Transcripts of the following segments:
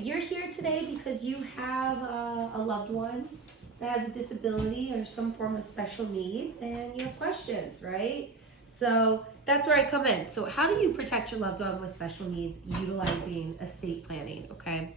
You're here today because you have a loved one that has a disability or some form of special needs and you have questions, right? So that's where I come in. So how do you protect your loved one with special needs utilizing estate planning, okay?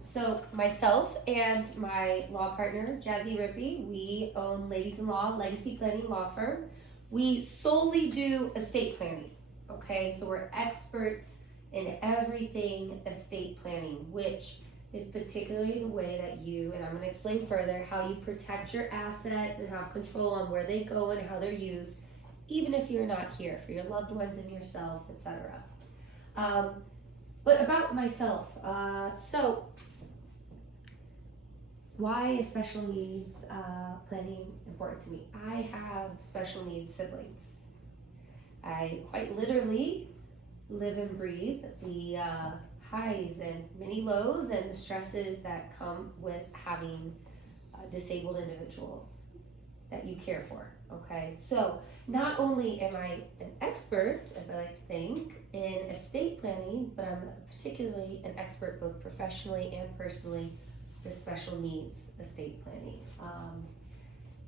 So myself and my law partner, Jazzy Rippey, we own Ladies in Law Legacy Planning Law Firm. We solely do estate planning, okay? So we're experts in everything estate planning, which is particularly the way that you, and I'm going to explain further, how you protect your assets and have control on where they go and how they're used, even if you're not here, for your loved ones and yourself, etc. But about myself, so why is special needs planning important to me? I have special needs siblings. I quite literally live and breathe the highs and many lows and the stresses that come with having disabled individuals that you care for, okay? So not only am I an expert, as I like to think, in estate planning, but I'm particularly an expert both professionally and personally with special needs estate planning.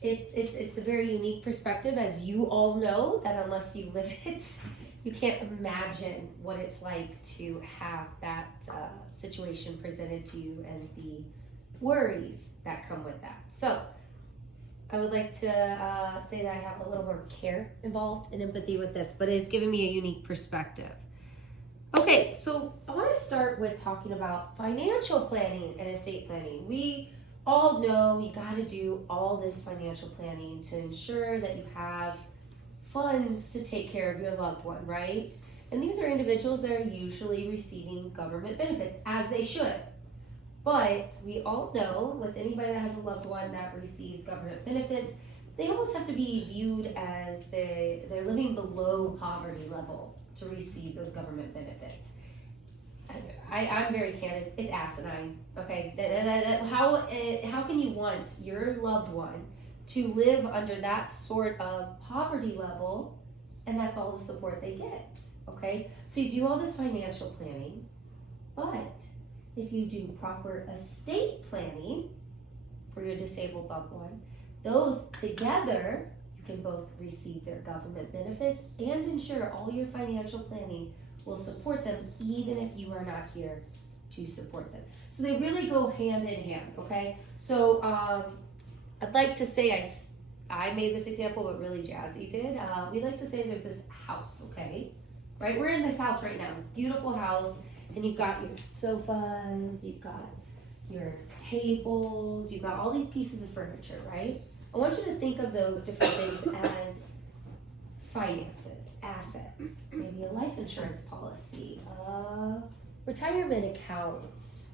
It's a very unique perspective, as you all know, that unless you live it, you can't imagine what it's like to have that situation presented to you and the worries that come with that. So I would like to say that I have a little more care involved and empathy with this, but it's given me a unique perspective. Okay, so I want to start with talking about financial planning and estate planning. We all know you got to do all this financial planning to ensure that you have funds to take care of your loved one, right? And these are individuals that are usually receiving government benefits, as they should. But we all know with anybody that has a loved one that receives government benefits, they almost have to be viewed as they're living below poverty level to receive those government benefits. I'm very candid, it's asinine, okay? How can you want your loved one to live under that sort of poverty level and that's all the support they get, okay? So you do all this financial planning, but if you do proper estate planning for your disabled loved one, those together, you can both receive their government benefits and ensure all your financial planning will support them even if you are not here to support them. So they really go hand in hand, okay? So I'd like to say I made this example, but really Jazzy did. We like to say there's this house, okay? Right? We're in this house right now, this beautiful house, and you've got your sofas, you've got your tables, you've got all these pieces of furniture, right? I want you to think of those different things as finances, assets, maybe a life insurance policy, a retirement account,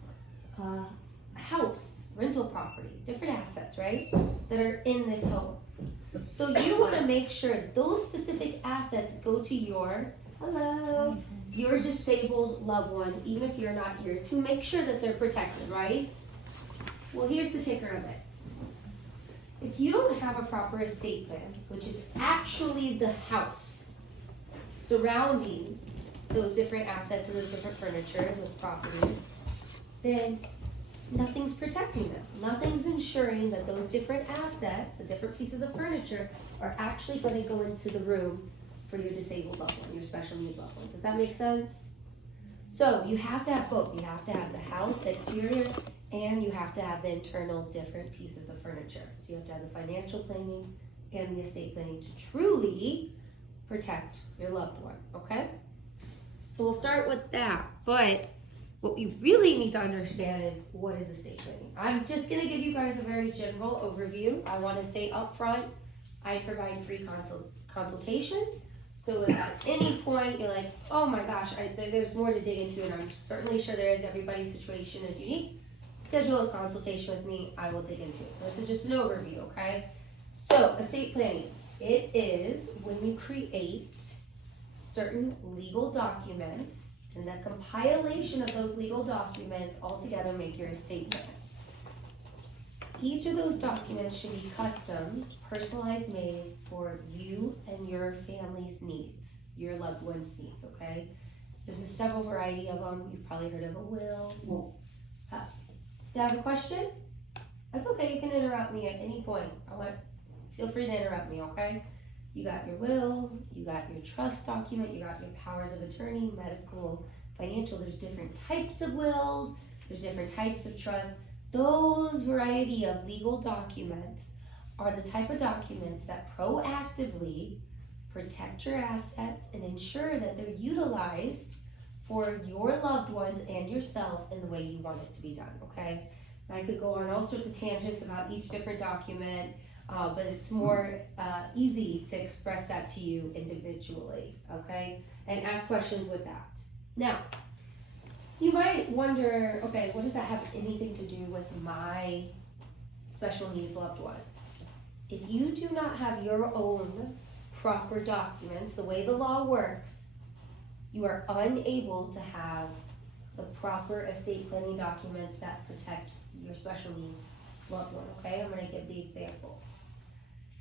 a house, rental property, different assets, right, that are in this home. So you want to make sure those specific assets go to your disabled loved one, even if you're not here, to make sure that they're protected, right? Well, here's the kicker of it. If you don't have a proper estate plan, which is actually the house surrounding those different assets and those different furniture and those properties, then nothing's protecting them. Nothing's ensuring that those different assets, the different pieces of furniture, are actually going to go into the room for your disabled loved one, your special needs loved one. Does that make sense? So you have to have both. You have to have the house, the exterior, and you have to have the internal different pieces of furniture. So you have to have the financial planning and the estate planning to truly protect your loved one, okay? So we'll start with that, but what we really need to understand is what is estate planning. I'm just gonna give you guys a very general overview. I wanna say up front, I provide free consultations. So if at any point you're like, oh my gosh, there's more to dig into, and I'm certainly sure there is, everybody's situation is unique, schedule a consultation with me, I will dig into it. So this is just an overview, okay? So estate planning, it is when you create certain legal documents, and the compilation of those legal documents all together make your estate plan. Each of those documents should be custom, personalized, made for you and your family's needs, your loved one's needs, okay? There's several variety of them. You've probably heard of a will. Do I have a question? That's okay, you can interrupt me at any point. Feel free to interrupt me, okay? You got your will, you got your trust document, you got your powers of attorney, medical, financial. There's different types of wills, there's different types of trust. Those variety of legal documents are the type of documents that proactively protect your assets and ensure that they're utilized for your loved ones and yourself in the way you want it to be done, okay? And I could go on all sorts of tangents about each different document, but it's more easy to express that to you individually, okay? And ask questions with that. Now, you might wonder, okay, what does that have anything to do with my special needs loved one? If you do not have your own proper documents, the way the law works, you are unable to have the proper estate planning documents that protect your special needs loved one, okay? I'm gonna give the example.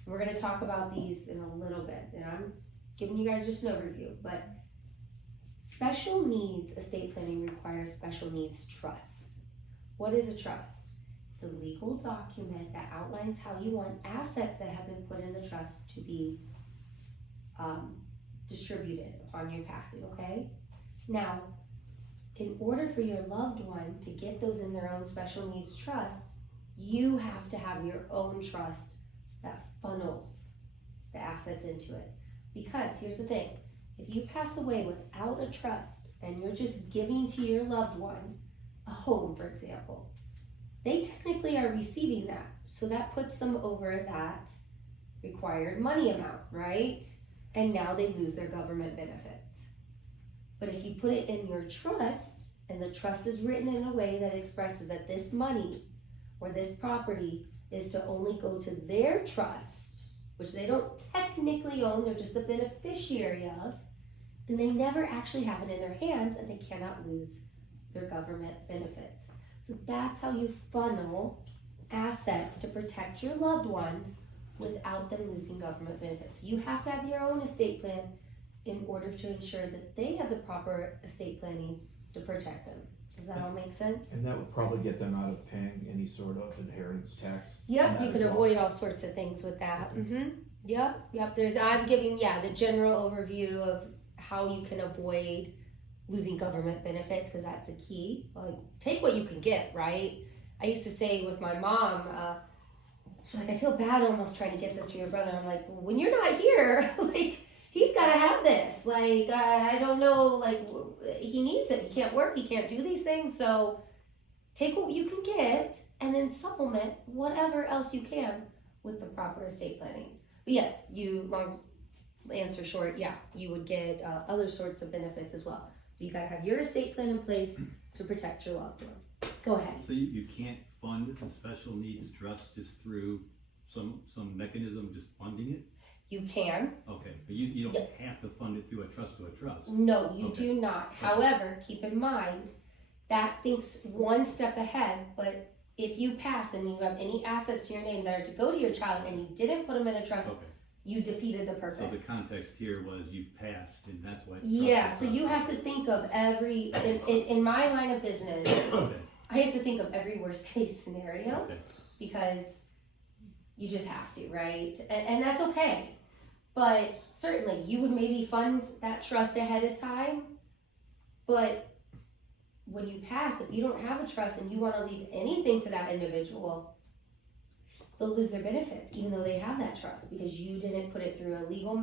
We're gonna talk about these in a little bit, and I'm giving you guys just an overview, but special needs estate planning requires special needs trusts. What is a trust? It's a legal document that outlines how you want assets that have been put in the trust to be distributed upon your passing, okay? Now, in order for your loved one to get those in their own special needs trust, you have to have your own trust that funnels the assets into it. Because here's the thing, if you pass away without a trust and you're just giving to your loved one a home, for example, they technically are receiving that. So that puts them over that required money amount, right? And now they lose their government benefits. But if you put it in your trust, and the trust is written in a way that expresses that this money or this property is to only go to their trust, which they don't technically own, they're just the beneficiary of, then they never actually have it in their hands and they cannot lose their government benefits. So that's how you funnel assets to protect your loved ones without them losing government benefits. You have to have your own estate plan in order to ensure that they have the proper estate planning to protect them. Does that all make sense? And that would probably get them out of paying any sort of inheritance tax. Yep, you can avoid all sorts of things with that. Yep. I'm giving the general overview of how you can avoid losing government benefits, because that's the key. Like, take what you can get, right? I used to say with my mom, she's like, I feel bad almost trying to get this for your brother. I'm like, well, when you're not here, like, he's got to have this. Like, I don't know, like, he needs it. He can't work. He can't do these things. So take what you can get and then supplement whatever else you can with the proper estate planning. But yes, long answer short, you would get other sorts of benefits as well. But you got to have your estate plan in place to protect your loved one. Go ahead. So you can't fund the special needs trust just through some mechanism just funding it? You can. Okay, but you don't have to fund it through a trust to a trust. No, you do not. Okay. However, keep in mind, that thinks one step ahead, but if you pass and you have any assets to your name that are to go to your child and you didn't put them in a trust, you defeated the purpose. So the context here was you've passed and that's why it's so you have to think of every, in my line of business, I have to think of every worst case scenario because you just have to, right? And that's okay. But certainly you would maybe fund that trust ahead of time, but when you pass, if you don't have a trust and you want to leave anything to that individual, they'll lose their benefits even though they have that trust because you didn't put it through a legal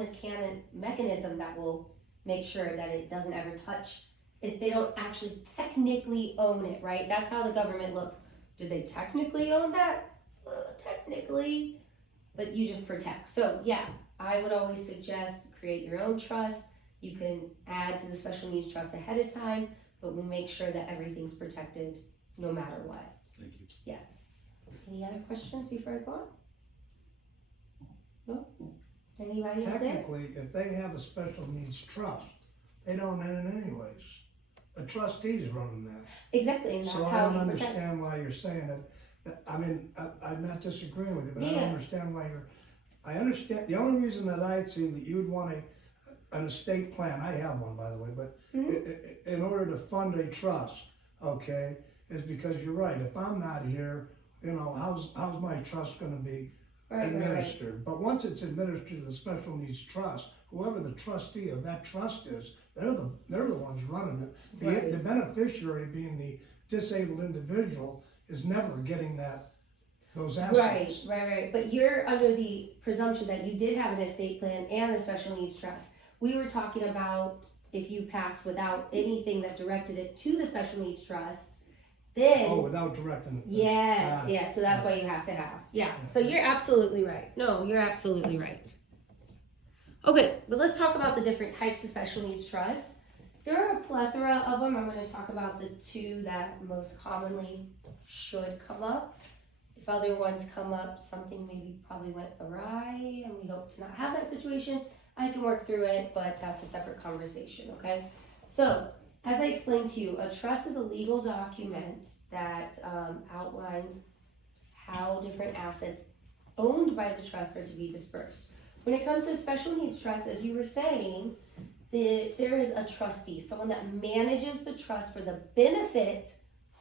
mechanism that will make sure that it doesn't ever touch, if they don't actually technically own it, right? That's how the government looks. Do they technically own that? Technically, but you just protect. So I would always suggest create your own trust. You can add to the special needs trust ahead of time, but we make sure that everything's protected no matter what. Thank you. Yes. Any other questions before I go on? No? Anybody out there? Technically, if they have a special needs trust, they don't own it anyways. A trustee's running that. Exactly, and that's So I how don't you protect. understand why you're saying it. I mean, I'm not disagreeing with you, but I don't understand why I understand, the only reason that I'd see that you'd want an estate plan, I have one by the way, but in order to fund a trust, okay, is because you're right, if I'm not here, you know, how's my trust gonna be Right. administered? But once it's administered to the special needs trust, whoever the trustee of that trust is, they're the ones running it. Right. The beneficiary, being the disabled individual, is never getting those assets. Right. But you're under the presumption that you did have an estate plan and a special needs trust. We were talking about if you passed without anything that directed it to the special needs trust, then. Oh, without directing it. Yes, so that's why you have to have. Yeah, so you're absolutely right. No, you're absolutely right. Okay, but let's talk about the different types of special needs trusts. There are a plethora of them. I'm going to talk about the two that most commonly should come up. If other ones come up, something maybe probably went awry, and we hope to not have that situation. I can work through it, but that's a separate conversation, okay? So, as I explained to you, a trust is a legal document that outlines how different assets owned by the trust are to be dispersed. When it comes to special needs trust, as you were saying, there is a trustee, someone that manages the trust for the benefit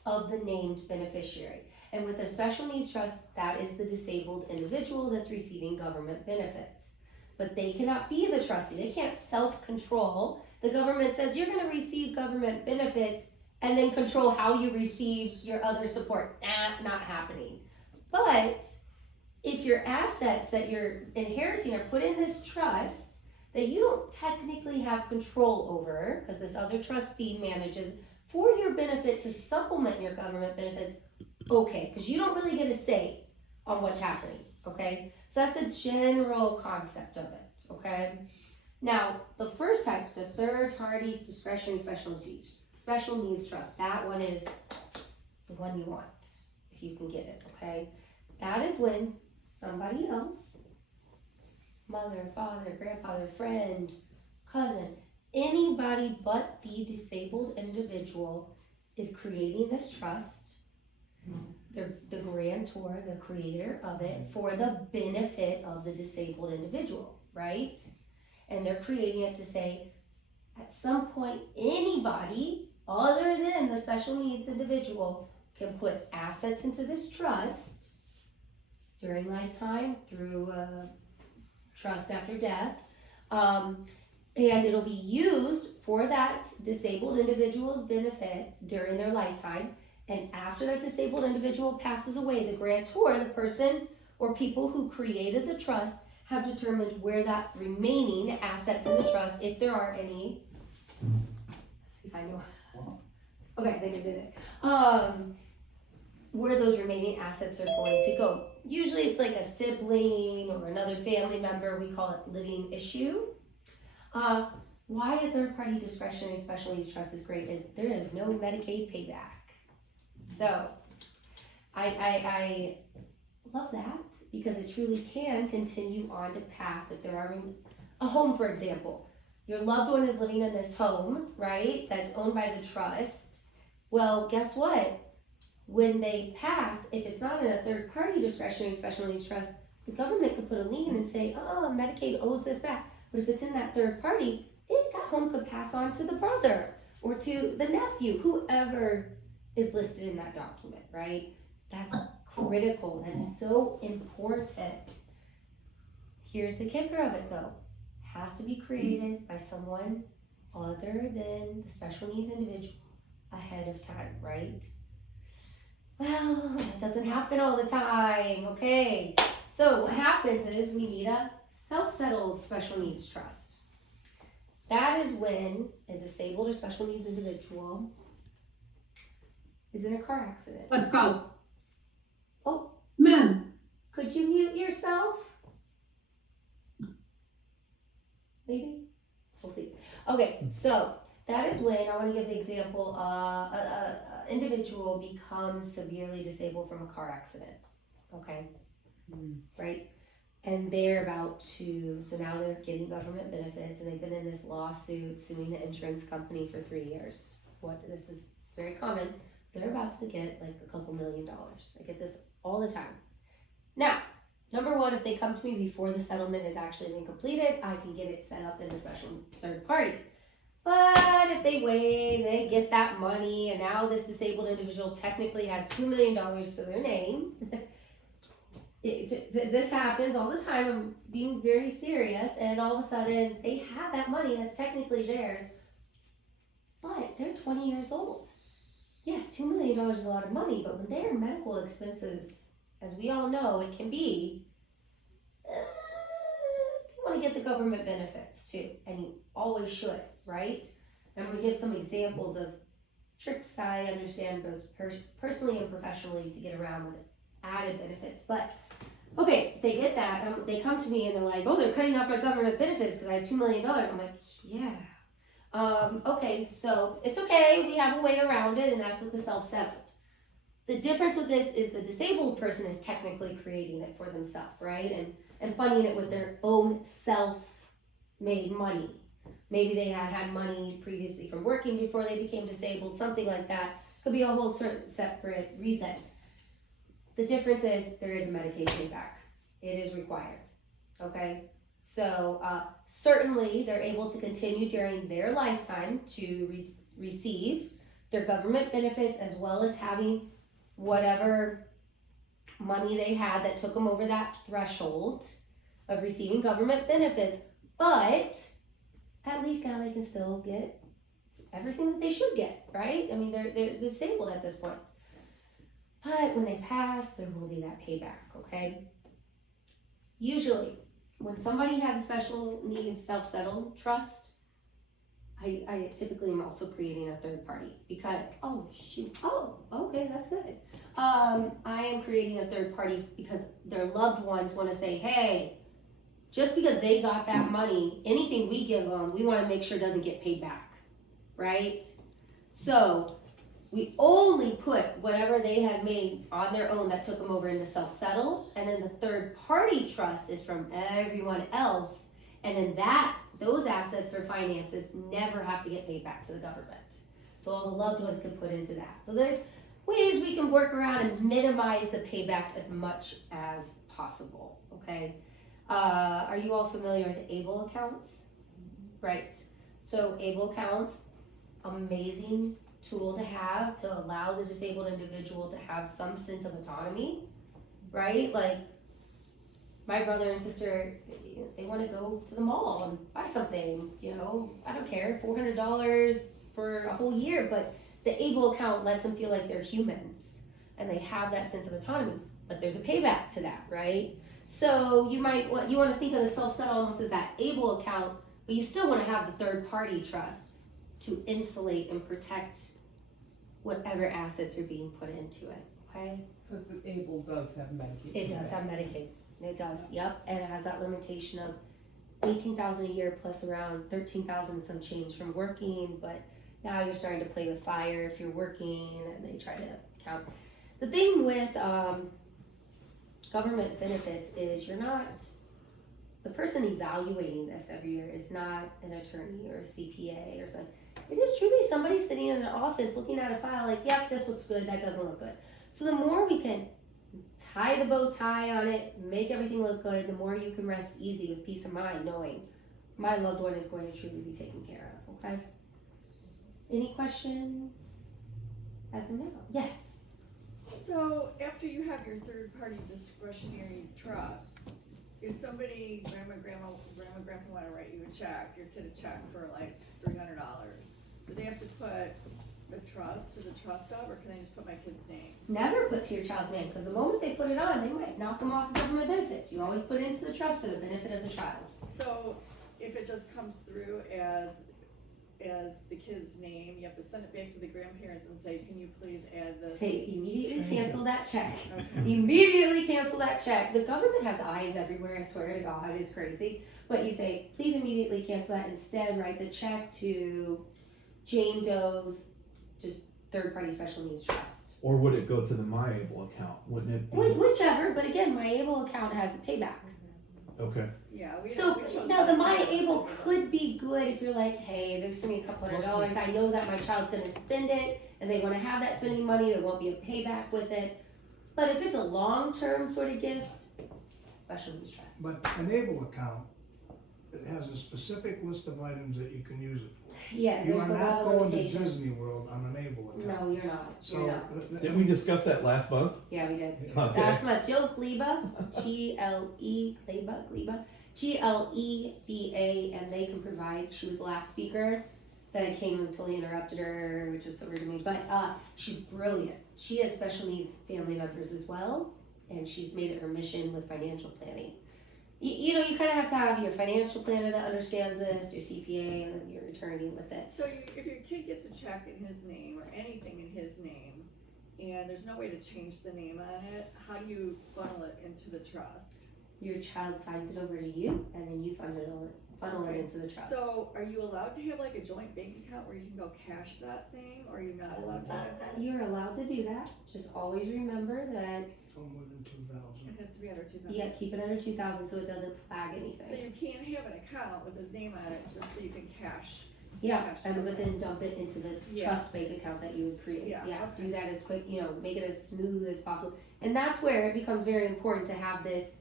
of the named beneficiary. And with a special needs trust, that is the disabled individual that's receiving government benefits. But they cannot be the trustee. They can't self-control. The government says you're going to receive government benefits and then control how you receive your other support. Not happening. But if your assets that you're inheriting are put in this trust that you don't technically have control over, because this other trustee manages for your benefit to supplement your government benefits, okay, because you don't really get a say on what's happening, okay? So that's the general concept of it, okay? Now, the first type, the third party's discretionary special needs trust, that one is the one you want, if you can get it, okay? That is when somebody else, mother, father, grandfather, friend, cousin, anybody but the disabled individual is creating this trust. They're the grantor, the creator of it, for the benefit of the disabled individual, right? And they're creating it to say, at some point, anybody other than the special needs individual can put assets into this trust during lifetime, through trust after death, and it'll be used for that disabled individual's benefit during their lifetime. And after that disabled individual passes away, the grantor, the person or people who created the trust, have determined where that remaining assets in the trust, if there are any, let's see if I know. Okay, they did it. Where those remaining assets are going to go. Usually it's like a sibling or another family member. We call it living issue. Why a third-party discretionary special needs trust is great is there is no Medicaid payback. So, I love that because it truly can continue on to pass if there are a home, for example. Your loved one is living in this home, right, that's owned by the trust. Well, guess what? When they pass, if it's not in a third-party discretionary special needs trust, the government could put a lien and say, oh, Medicaid owes this back. But if it's in that third party, that home could pass on to the brother or to the nephew, whoever is listed in that document, right? That's critical. That is so important. Here's the kicker of it, though. It has to be created by someone other than the special needs individual ahead of time, right? Well, that doesn't happen all the time, okay? So what happens is we need a self-settled special needs trust. That is when a disabled or special needs individual is in a car accident. Let's go. Oh, Men. could you mute yourself? Maybe? We'll see. Okay, so that is when I want to give the example, an individual becomes severely disabled from a car accident, okay? Right? And they're about to, so now they're getting government benefits and they've been in this lawsuit suing the insurance company for 3 years. This is very common. They're about to get like a couple $1 million. I get this all the time. Now, number one, if they come to me before the settlement has actually been completed, I can get it set up in a special third party. But if they wait, they get that money, and now this disabled individual technically has $2 million to their name. This happens all the time. I'm being very serious, and all of a sudden they have that money that's technically theirs, but they're 20 years old. Yes, $2 million is a lot of money, but when their medical expenses, as we all know, it can be, you want to get the government benefits too, and you always should, right? And I'm going to give some examples of tricks I understand both personally and professionally to get around with added benefits. But okay, they get that. They come to me and they're like, "Oh, they're cutting off my government benefits because I have $2 million." I'm like, "Yeah." Okay, so it's okay. We have a way around it, and that's with the self-settled. The difference with this is the disabled person is technically creating it for themselves, right? And funding it with their own self-made money. Maybe they had money previously from working before they became disabled, something like that. Could be a whole certain separate reasons. The difference is there is a Medicaid payback. It is required, okay? So certainly they're able to continue during their lifetime to receive their government benefits, as well as having whatever money they had that took them over that threshold of receiving government benefits. But at least now they can still get everything that they should get, right? I mean, they're disabled at this point. But when they pass, there will be that payback, okay? Usually, when somebody has a special needs self-settled trust, I typically am also creating a third party because, okay, that's good. I am creating a third party because their loved ones want to say, hey, just because they got that money, anything we give them, we want to make sure doesn't get paid back, right? So we only put whatever they had made on their own that took them over into self-settle, and then the third party trust is from everyone else, and then those assets or finances never have to get paid back to the government. So all the loved ones can put into that. So there's ways we can work around and minimize the payback as much as possible, okay? Are you all familiar with ABLE accounts? Right. So ABLE accounts, amazing tool to have to allow the disabled individual to have some sense of autonomy, right? Like my brother and sister, they want to go to the mall and buy something, I don't care, $400 for a whole year, but the ABLE account lets them feel like they're humans and they have that sense of autonomy, but there's a payback to that, right? So you want to think of the self-settle almost as that ABLE account, but you still want to have the third party trust to insulate and protect whatever assets are being put into it, okay? Because the ABLE does have Medicaid. It does have Medicaid. It does, yep. And it has that limitation of $18,000 a year plus around $13,000 and some change from working, but now you're starting to play with fire if you're working and they try to count. The thing with government benefits is the person evaluating this every year is not an attorney or a CPA or something. It is truly somebody sitting in an office looking at a file like, yep, this looks good, that doesn't look good. So the more we can tie the bow tie on it, make everything look good, the more you can rest easy with peace of mind knowing my loved one is going to truly be taken care of, okay? Any questions as of now? Yes. So after you have your third-party discretionary trust, if somebody, grandma, grandpa want to write you a check, your kid a check for like $300, do they have to put the trust to the trust of, or can they just put my kid's name? Never put to your child's name, because the moment they put it on, they might knock them off of government benefits. You always put it into the trust for the benefit of the child. So if it just comes through as the kid's name, you have to send it back to the grandparents and say, can you please add this? Say, immediately cancel that check. Okay. Immediately cancel that check. The government has eyes everywhere, I swear to God, it's crazy. But you say, please immediately cancel that. Instead, write the check to Jane Doe's just third-party special needs trust. Or would it go to the MyAble account? Wouldn't it be? Whichever, but again, my ABLE account has a payback. Okay. Yeah, we So chose now the not My to. Able could be good if you're like, hey, they're sending a couple $100. I know that my child's gonna spend it and they wanna have that spending money, there won't be a payback with it. But if it's a long-term sort of gift, special needs trust. But an ABLE account it has a specific list of items that you can use it for. Yeah, You there's are a lot not of going to limitations. Disney World on an able account. No, you're not. So, You're not. Didn't we discuss that last month? Yeah, we did. Okay. That's my Jill Gleba, Gleba, GLEBA, and they can provide. She was the last speaker. Then I came and totally interrupted her, which was so weird to me. But she's brilliant. She has special needs family members as well, and she's made it her mission with financial planning. You know, you kind of have to have your financial planner that understands this, your CPA, and then your attorney with it. So if your kid gets a check in his name or anything in his name, and there's no way to change the name on it, how do you funnel it into the trust? Your child signs it over to you, and then you funnel it into the trust. So are you allowed to have like a joint bank account where you can go cash that thing, or you're not allowed to have that? You're allowed to do that. Just always remember that Somewhere than 2,000. It has to be under 2,000. yeah, keep it under 2,000 so it doesn't flag So anything. you can't have an account with his name on it just so you can cash. Yeah, cash and it. but then dump it into the Yeah. trust bank account that you would create. Yeah, okay. Do that as quick. Make it as smooth as possible. And that's where it becomes very important to have this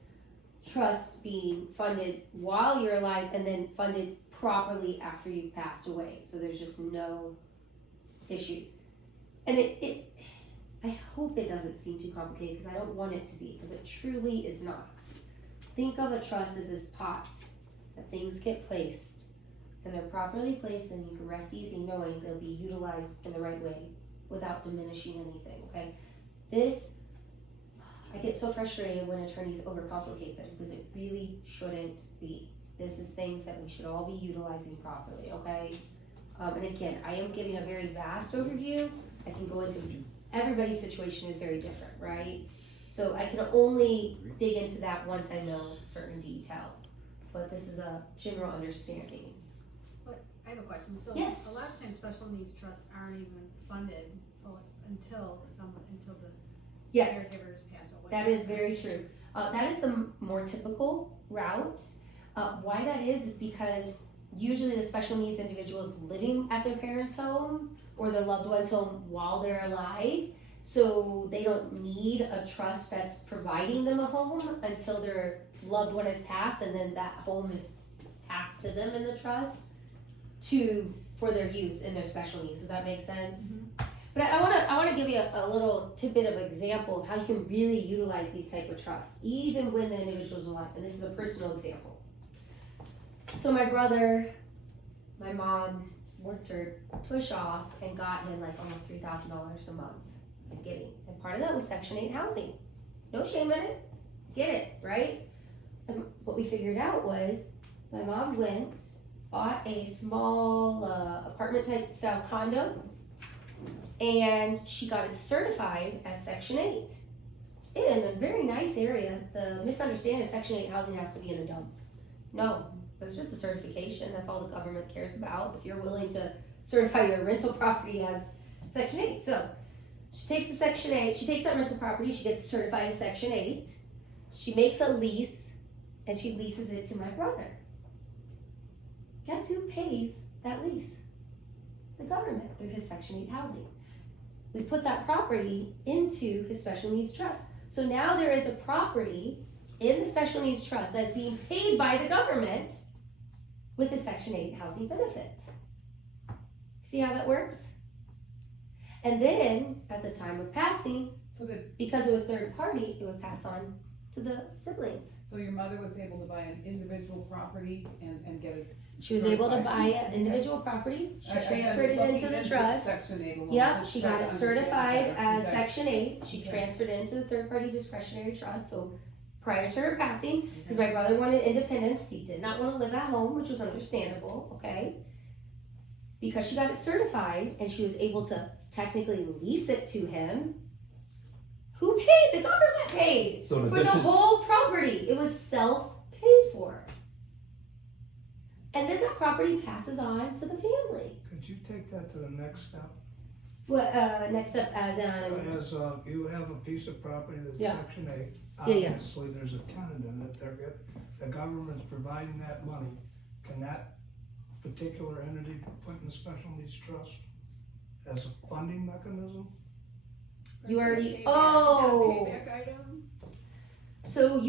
trust being funded while you're alive and then funded properly after you've passed away. So there's just no issues. And I hope it doesn't seem too complicated because I don't want it to be, because it truly is not. Think of a trust as this pot that things get placed, and they're properly placed, and you can rest easy knowing they'll be utilized in the right way without diminishing anything, okay? I get so frustrated when attorneys overcomplicate this because it really shouldn't be. This is things that we should all be utilizing properly, okay? And again, I am giving a very vast overview. I can go into everybody's situation is very different, right? So I can only dig into that once I know certain details. But this is a general understanding. I have a question. So Yes. a lot of times special needs trusts aren't even funded until the Yes, caregivers pass away. that is very true. That is the more typical route. Why that is because usually the special needs individual is living at their parents' home or their loved one's home while they're alive. So they don't need a trust that's providing them a home until their loved one has passed, and then that home is passed to them in the trust for their use in their special needs. Does that make sense? But I wanna give you a little tidbit of example of how you can really utilize these type of trusts, even when the individual's alive. And this is a personal example. So my brother, my mom worked her tush off and got him like almost $3,000 a month. He's getting, and part of that was Section 8 housing. No shame in it. Get it, right? And what we figured out was my mom went, bought a small apartment type style condo, and she got it certified as Section 8 in a very nice area. The misunderstanding is Section 8 housing has to be in a dump. No, it was just a certification. That's all the government cares about. If you're willing to certify your rental property as Section 8. So she takes the Section 8, she takes that rental property, she gets certified as Section 8, she makes a lease, and she leases it to my brother. Guess who pays that lease? The government through his Section 8 housing. We put that property into his special needs trust. So now there is a property in the special needs trust that is being paid by the government with his Section 8 housing benefits. See how that works? And then at the time of passing, So that, because it was third party, it would pass on to the siblings. so your mother was able to buy an individual property and get it. She was able to certified. buy an individual property. She I- I've transferred it been into the looking trust. Section 8 a little Yep, bit, she trying got to it understand certified better. as Okay. Section 8. She Okay. transferred it into the third party discretionary trust. So prior to her passing, because my brother wanted independence, he did not want to live at home, which was understandable, okay? Because she got it certified and she was able to technically lease it to him. Who paid? The government paid So in for the addition, whole property. It was self-paid for. And then that property passes on to the family. Could you take that to the next step? What next up as As you have a piece of property that's Yeah. Section 8, Yeah, yeah. obviously there's a tenant in it, the government's providing that money. Can that particular entity be put in the special needs trust as a funding mechanism? You already- Payback. Is oh. that a payback item? So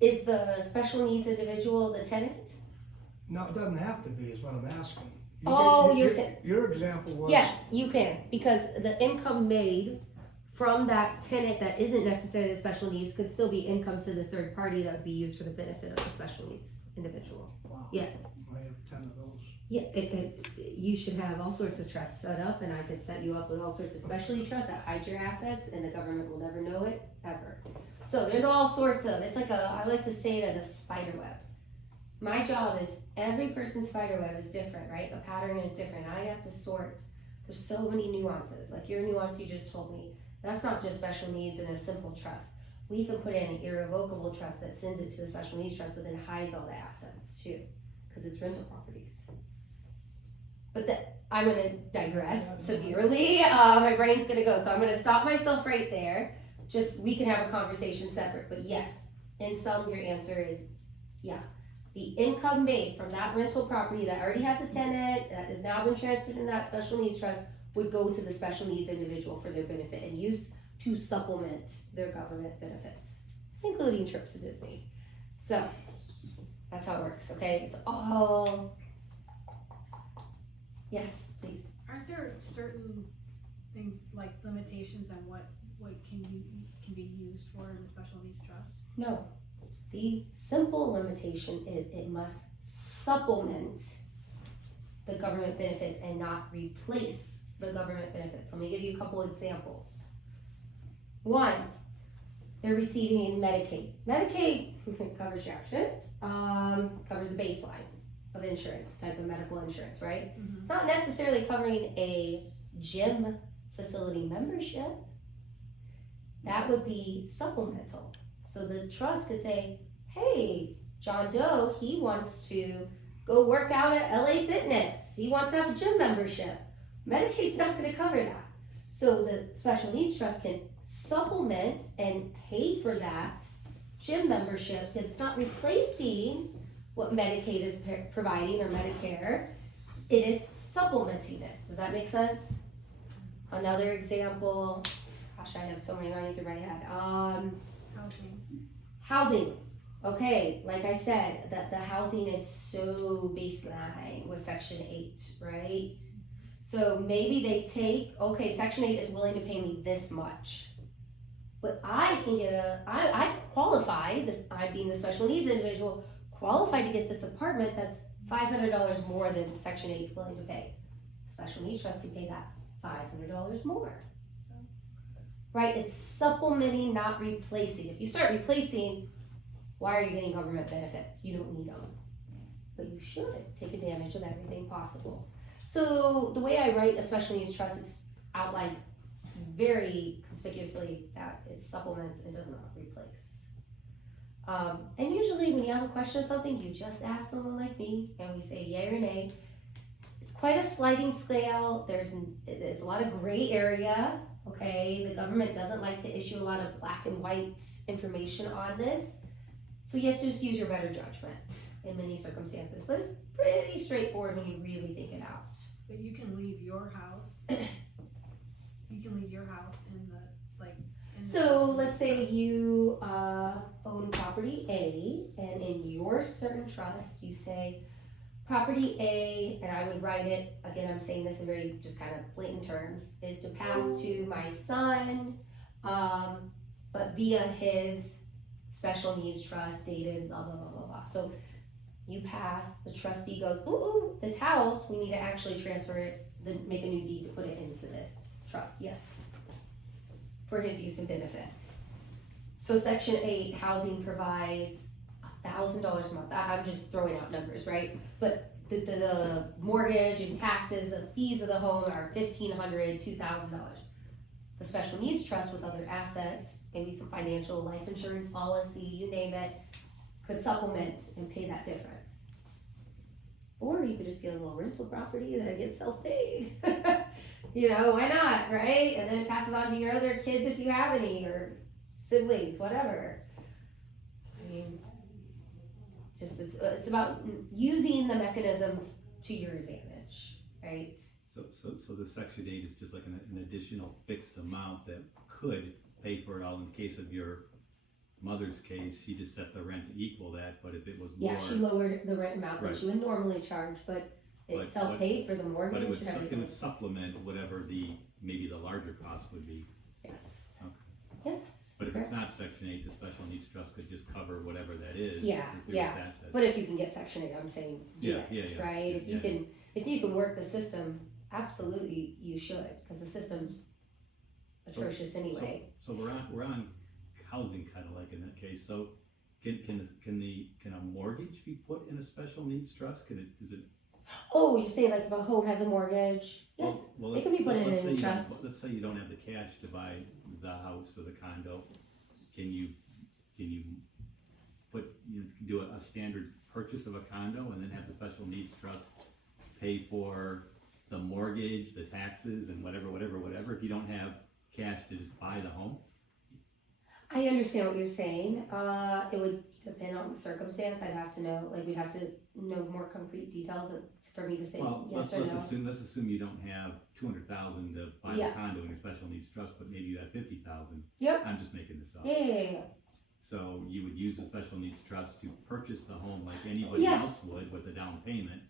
is the special needs individual the tenant? No, it doesn't have to be, is what I'm asking. Oh, you're your- saying- Your example was. Yes, you can, because the income made from that tenant that isn't necessarily the special needs could still be income to the third party that would be used for the benefit of the special needs individual. Wow, Yes. I have 10 of those. Yeah, you should have all sorts of trusts set up, and I could set you up with all sorts of specialty trusts that hide your assets, and the government will never know it, ever. So there's all sorts of, it's like I like to say it as a spider web. My job is, every person's spider web is different, right? The pattern is different. I have to sort. There's so many nuances. Like your nuance you just told me, that's not just special needs in a simple trust. We can put in an irrevocable trust that sends it to the special needs trust, but then hides all the assets too, because it's rental properties. But I'm gonna digress severely. My brain's gonna go, so I'm gonna stop myself right there. Just, we can have a conversation separate, but yes, in sum, your answer is, yeah. The income made from that rental property that already has a tenant, that has now been transferred in that special needs trust, would go to the special needs individual for their benefit and use to supplement their government benefits, including trips to Disney. So, that's how it works, okay? It's all, yes, please. Aren't there certain things, like limitations on what can be used for in the special needs trust? No. The simple limitation is it must supplement the government benefits and not replace the government benefits. Let me give you a couple examples. One, they're receiving Medicaid. Medicaid covers your accident, covers the baseline of insurance, type of medical insurance, right? Mhm. It's not necessarily covering a gym facility membership. That would be supplemental. So the trust could say, hey, John Doe, he wants to go work out at LA Fitness. He wants to have a gym membership. Medicaid's not going to cover that. So the special needs trust can supplement and pay for that gym membership because it's not replacing what Medicaid is providing or Medicare. It is supplementing it. Does that make sense? Another example, gosh, I have so many running through my head. Housing. Okay, like I said, that the housing is so baseline with Section 8, right? So maybe they take, okay, Section 8 is willing to pay me this much. But I can get I qualify, I being the special needs individual, qualified to get this apartment that's $500 more than Section 8 is willing to pay. Special needs trust can pay that $500 more. Right, it's supplementing, not replacing. If you start replacing, why are you getting government benefits? You don't need them. But you should take advantage of everything possible. So the way I write a special needs trust is outlined very conspicuously that it supplements and does not replace. And usually when you have a question or something, you just ask someone like me and we say yay or nay. It's quite a sliding scale. It's a lot of gray area. Okay, the government doesn't like to issue a lot of black and white information on this. So you have to just use your better judgment in many circumstances. But it's pretty straightforward when you really think it out. But you can leave your house. You can leave your house in the So let's say you own property A, and in your certain trust you say, property A, and I would write it, again I'm saying this in very just kind of blatant terms, is to pass to my son, but via his special needs trust dated blah blah blah blah blah. So you pass, the trustee goes, ooh, this house, we need to actually transfer it, then make a new deed to put it into this trust, yes, for his use and benefit. So Section 8, housing provides $1,000 a month. I'm just throwing out numbers, right? But the mortgage and taxes, the fees of the home are $1,500, $2,000. The special needs trust with other assets, maybe some financial life insurance policy, you name it, could supplement and pay that difference. Or you could just get a little rental property that gets self-paid. You know, why not, right? And then it passes on to your other kids if you have any, or siblings, whatever. I mean, just it's about using the mechanisms to your advantage, right? So the Section 8 is just like an additional fixed amount that could pay for it all in case of your mother's case, she just set the rent to equal that, but if it was more. Yeah, she lowered the rent amount that Right. she would normally charge, but But- it's self-paid for the mortgage But it would, and it everything. would supplement whatever maybe the larger cost would be. Yes. Okay. Yes. But if it's correct. not section 8, the special needs trust could just cover whatever that is. Yeah, through yeah. its assets. But if you can get Section 8, I'm saying do Yeah, it, yeah, yeah. right? If you Yeah. can work the system, absolutely you should, because the system's atrocious anyway. So we're on housing kind of like in that case, so can a mortgage be put in a special needs trust? Is it? Oh, you're saying like if a home has a mortgage? Yes. Well, it can be put in let's any say you don't- trust. Let's say you don't have the cash to buy the house or the condo, can you do a standard purchase of a condo and then have the special needs trust pay for the mortgage, the taxes, and whatever, if you don't have cash to just buy the home? I understand what you're saying. It would depend on the circumstance. I'd have to know, like we'd have to know more concrete details for me to say Well, yes let's or no. assume you don't have 200,000 to buy Yeah. a condo in your special needs trust, but maybe you have 50,000. Yep. I'm just making this up. Yeah. So you would use the special needs trust to purchase the home like anybody Yeah. else would with a down payment.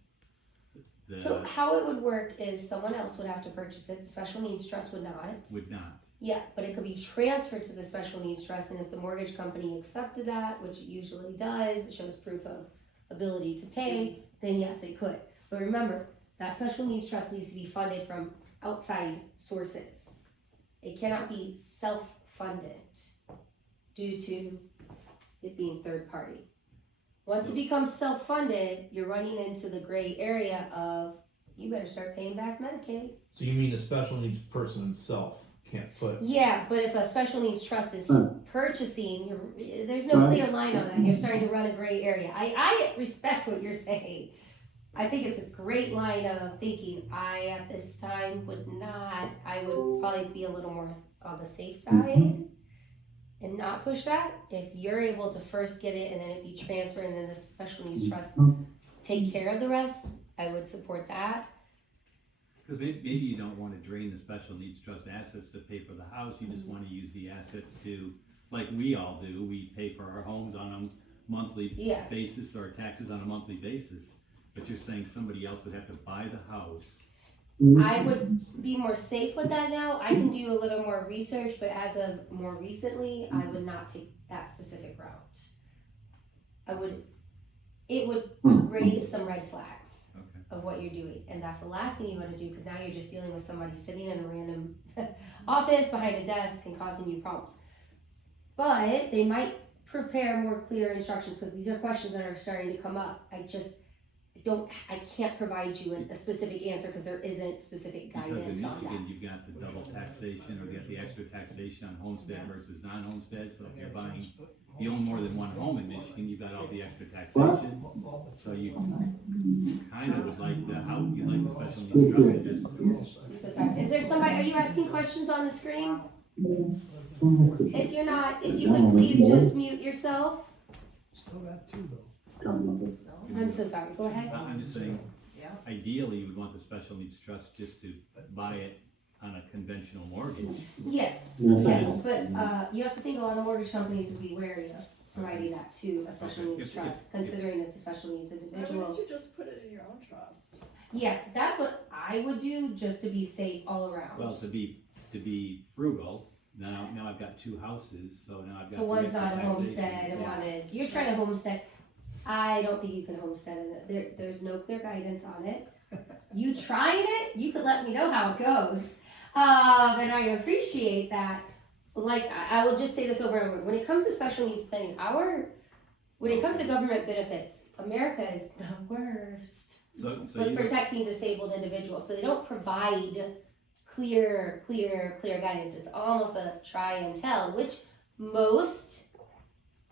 So how it would work is someone else would have to purchase it. The special needs trust would not. Would not. Yeah, but it could be transferred to the special needs trust, and if the mortgage company accepted that, which it usually does, it shows proof of ability to pay, then yes, it could. But remember, that special needs trust needs to be funded from outside sources. It cannot be self-funded due to it being third party. Once it becomes self-funded, you're running into the gray area of you better start paying back Medicaid. So you mean a special needs person himself can't put, Yeah, but if a special needs trust is purchasing, there's no clear line on that. You're starting to run a gray area. I respect what you're saying. I think it's a great line of thinking. I, at this time, I would probably be a little more on the safe side and not push that. If you're able to first get it and then it be transferred and then the special needs trust take care of the rest, I would support that. Because maybe you don't want to drain the special needs trust assets to pay for the house, you just want to use the assets to, like we all do, we pay for our homes on a monthly Yes. basis or taxes on a monthly basis. But you're saying somebody else would have to buy the house. I would be more safe with that now. I can do a little more research, but as of more recently, I would not take that specific route. It would raise some red flags Okay. of what you're doing, and that's the last thing you want to do because now you're just dealing with somebody sitting in a random office behind a desk and causing you problems. But they might prepare more clear instructions because these are questions that are starting to come up. I can't provide you a specific answer because there isn't specific Because in guidance on Michigan, that. you've got the double taxation or you got the extra taxation on homestead versus non-homestead. So if you're buying, if you own more than one home in Michigan, you've got all the extra taxation. So you kind of would like the special needs trust to just, I'm so sorry. Is there somebody, are you asking questions on the screen? If you're not, if you could please just mute yourself. Still got two though. I'm so sorry. Go ahead. I'm just saying, Yeah. ideally, you would want the special needs trust just to buy it on a conventional mortgage. Yes, but you have to think a lot of mortgage companies would be wary of providing that to a special Okay. needs If- trust, considering it's a special needs Why individual. wouldn't you just put it in your own trust? Yeah, that's what I would do just to be safe all around. Well, to be frugal, now I've got two houses, so now I've got. So the one's extra not a taxation. homestead and Yeah. one is, you're trying to homestead. I don't think you can homestead in it. There's no clear guidance on it. You trying it, you could let me know how it goes. And I appreciate that. Like, I will just say this over and over. When it comes to special needs planning, when it comes to government benefits, America is the worst So with you, protecting disabled individuals. So they don't provide clear guidance. It's almost a try and tell, which most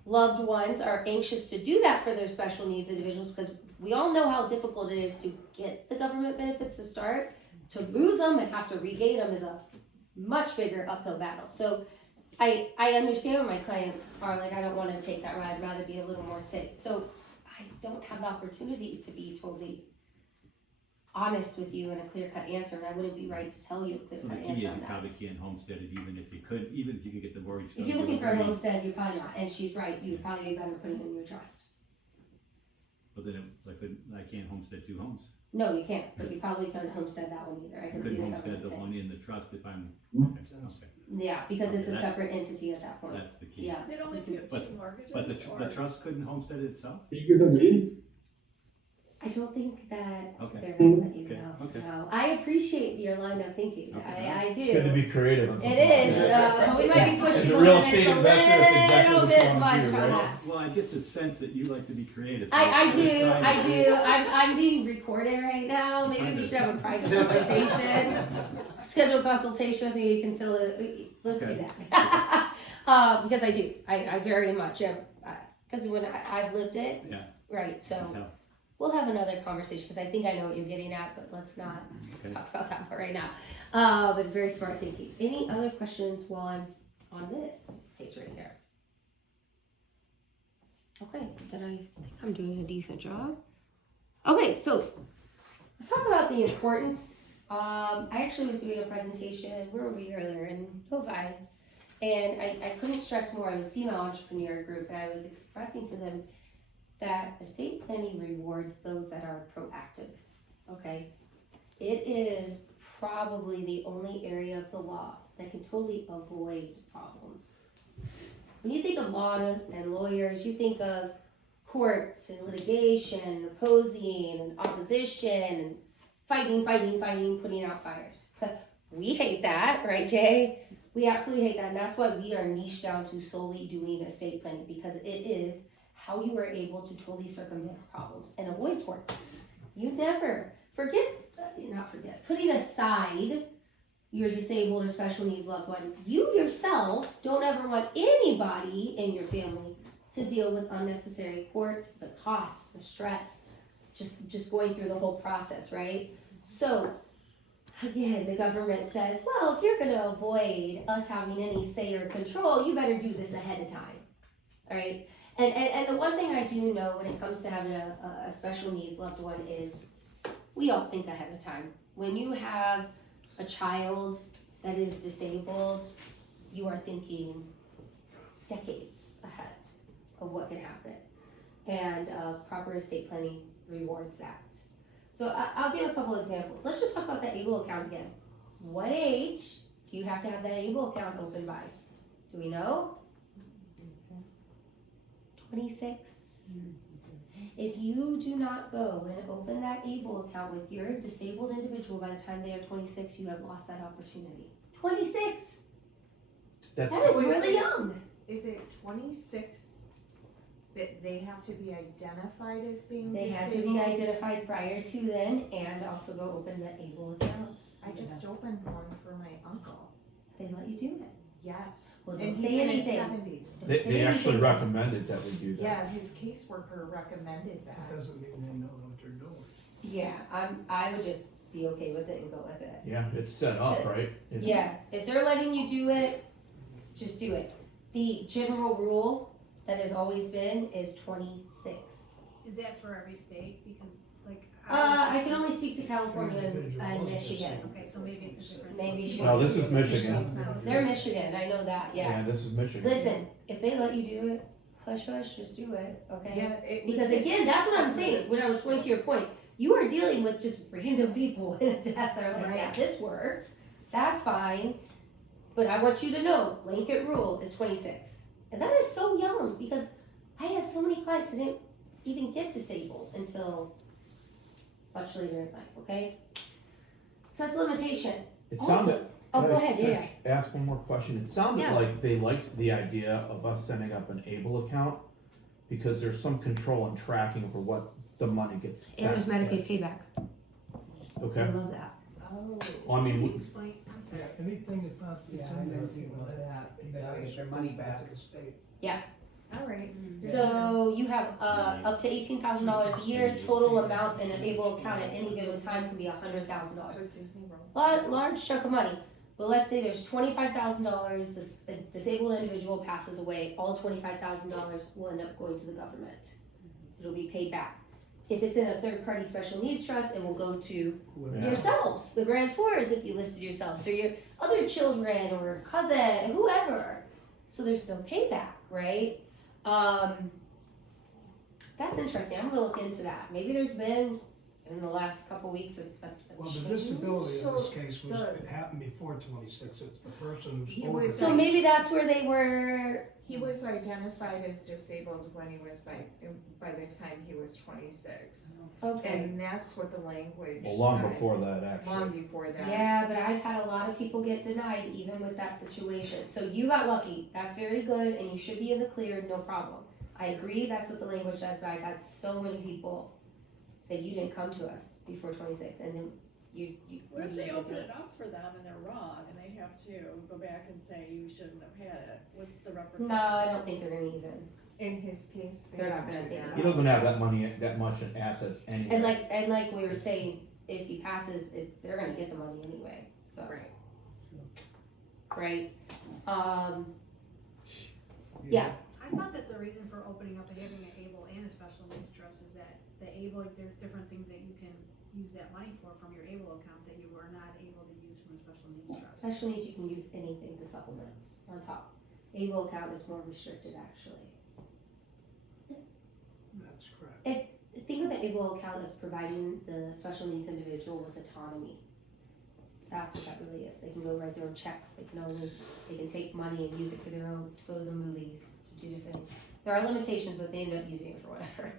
loved ones are anxious to do that for their special needs individuals because we all know how difficult it is to get the government benefits to start. To lose them and have to regain them is a much bigger uphill battle. So I understand when my clients are like, I don't want to take that ride, I'd rather be a little more safe. So I don't have the opportunity to be totally honest with you and a clear-cut answer, and I wouldn't be right to tell you a So the clear-cut key is answer on you that. probably can't homestead it even if you could get the mortgage. If you're looking for a homestead, you're probably not, and she's right, you would probably be better putting it in your trust. But then I can't homestead 2 homes. No, you can't, but you probably couldn't homestead that one either, I I can see couldn't the homestead government the saying. one in the trust if I'm, Makes okay, sense. Yeah, because it's a That- separate entity at that point, that's the key. yeah. Is it only if you have But- two mortgages But or? the trust couldn't homestead it itself? I don't think that Okay. they're gonna let you Okay, know, okay. no, I appreciate your line of thinking, Okay. I do. It's good to be creative. on It something is, like that. but we might be As pushing a the real limits estate a investor, that's exactly little what you bit wanna much do, on right? that. Well, I get the sense that you like to be creative. so I was do, trying I to- do, I'm being recorded right now, maybe we should have a private conversation. Schedule a consultation with me, you can fill it, let's do Okay. that. Because I do, I very much am, cause when I've lived it, Yeah. right, so. Yeah. We'll have another conversation, because I think I know what you're getting at, but let's not Okay. talk about that right now. But very smart thinking. Any other questions while I'm on this page right here? Okay, then I think I'm doing a decent job. Okay, so let's talk about the importance. I actually was doing a presentation, where were we earlier, in Novi, and I couldn't stress more. I was a female entrepreneur group, and I was expressing to them that estate planning rewards those that are proactive, okay? It is probably the only area of the law that can totally avoid problems. When you think of law and lawyers, you think of courts and litigation, and opposing and opposition, and fighting, putting out fires. We hate that, right, Jay? We absolutely hate that, and that's why we are niched down to solely doing estate planning, because it is how you are able to totally circumvent problems and avoid courts. You never putting aside your disabled or special needs loved one, you yourself don't ever want anybody in your family to deal with unnecessary court, the costs, the stress, just going through the whole process, right? So again, the government says, well, if you're gonna avoid us having any say or control, you better do this ahead of time, all right? And the one thing I do know when it comes to having a special needs loved one is we all think ahead of time. When you have a child that is disabled, you are thinking decades ahead of what can happen. And proper estate planning rewards that. So I'll give a couple examples. Let's just talk about that ABLE account again. What age do you have to have that ABLE account open by? Do we know? 26. If you do not go and open that ABLE account with your disabled individual by the time they are 26, you have lost that opportunity. 26! That's, That is So is really it- young. Is it 26 that they have to be identified as being They had disabled? to be identified prior to then and also go open the ABLE account. I just opened one for my uncle. They let you do it. Yes. Well, And don't he's say in his anything. 70s. Don't they, say they actually anything then. recommended that we do that. Yeah, his caseworker recommended That that. doesn't mean they know what they're doing. Yeah, I would just be okay with it and go with it. Yeah, it's set up, right? It's- Yeah, if they're letting you do it, just do it. The general rule that has always been is 26. Is that for every state? Because like. I can only speak to California Individual and ones, Michigan. Okay, so maybe it's a different. Maybe she- No, this is Michigan. They're Michigan, I know that, yeah. This is Michigan. Listen, if they let you do it, hush hush, just do it, okay? Yeah, it was Because his again, that's what I'm caseworker. saying, when I was going to your point, you are dealing with just random people in a desk that are like, yeah, Right. this works, that's fine, but I want you to know, blanket rule is 26. And that is so young, because I have so many clients that didn't even get disabled until much later in life, okay? So that's limitation. It sounded. Also, oh, Could go I- ahead, could I yeah. Ask one more question. It sounded Yeah. like they liked the idea of us setting up an ABLE account because there's some control and tracking over what the money gets spent. And there's Medicaid payback, I Okay. love that. Oh. Well, I mean, Can you we- explain, I'm sorry. Yeah, anything that's not, Yeah, it's I in there, never you think know, about that, that. it They gotta dies, get their money goes back. to the state. All right. So you have up to $18,000 a year, total amount in an ABLE account at any given time can be $100,000. For Disney World. Large chunk of money. But let's say there's $25,000, this a disabled individual passes away, all $25,000 will end up going to the government. It'll be paid back. if it's in a third-party special needs trust, it will go to Whoever- Yeah. yourselves, the grantors, if you listed yourselves, or your other children, or cousin, whoever. So there's no payback, right? That's interesting. I'm gonna look into that. Maybe there's been in the last couple weeks a Well, the change. disability in this So, case was, it happened before 26, it's the person He who's over. was- So maybe that's where they were. He was identified as disabled when he was by the time he was 26. Okay. And that's what the language Well, long said. before that, actually. Long before that. Yeah, but I've had a lot of people get denied even with that situation. So you got lucky. That's very good, and you should be in the clear, no problem. I agree, that's what the language says, but I've had so many people say you didn't come to us before 26, and then you. What if you they didn't open do it up for them and they're wrong and they have to go back and say you shouldn't have had it? What's the repercussion? No, I don't think they're gonna even. In his case, they They're not don't gonna do think that. He doesn't have that much in assets anyway. And like we were saying, if he passes, they're gonna get the money anyway. So Right. right. Yeah. I thought that the reason for opening up and having an able and a special needs trust is that the able, there's different things that you can use that money for from your able account that you are not able to use from a special needs trust. Special needs, you can use anything to supplement on top. Able account is more restricted, actually. That's correct. Think of the able account as providing the special needs individual with autonomy. That's what that really is. They can go write their own checks. They can take money and use it for their own, to go to the movies, to do different. There are limitations, but they end up using it for whatever.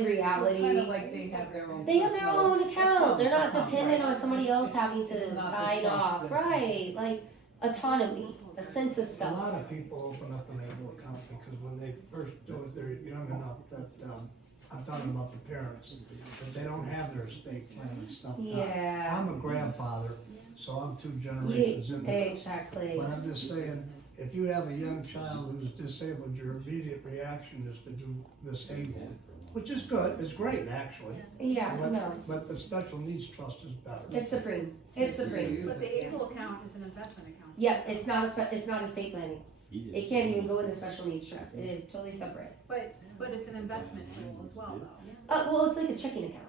In reality. It's kind of like they have their own. They have their personal own account. They're not dependent right? on somebody else having It's to not the sign trust off. that- Right. Like autonomy, a sense of A self. lot of people open up an able account because when they first do it, they're young enough that, I'm talking about the parents, that they don't have their estate plan and stuff done. Yeah. I'm a grandfather, so I'm 2 generations into this. Exactly. But I'm just saying, if you have a young child who's disabled, your immediate reaction is to do this able, which is good, it's great, actually. Yeah, But- no. But the special needs trust is better. It's supreme. It's supreme. But the able account is an investment account. Yeah, it's not it's not estate planning. He did. It can't even go in the special needs trust. It is totally separate. But it's an investment tool as well, though. Well, it's like a checking account.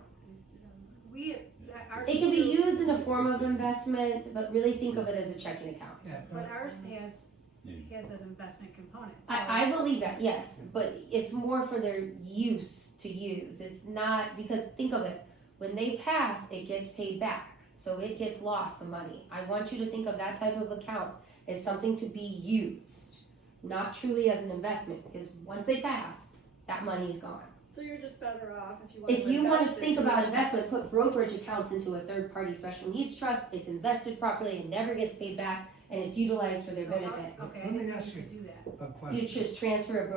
Ours It can be used in a form of investment, but really think of it as a checking account. Yeah, But ours has Yeah. an investment component. so I believe that, yes, but it's more for their use to use. It's not, because think of it, when they pass, it gets paid back. So it gets lost, the money. I want you to think of that type of account as something to be used, not truly as an investment, because once they pass, that money is gone. So you're just better off if you want to If you want to invest it, think do about it. investment, put brokerage accounts into a third-party special needs trust. It's invested properly, it never gets paid back, and it's utilized for their So how- benefit. Okay, I Let me didn't ask think you could do that. a You question. just transfer a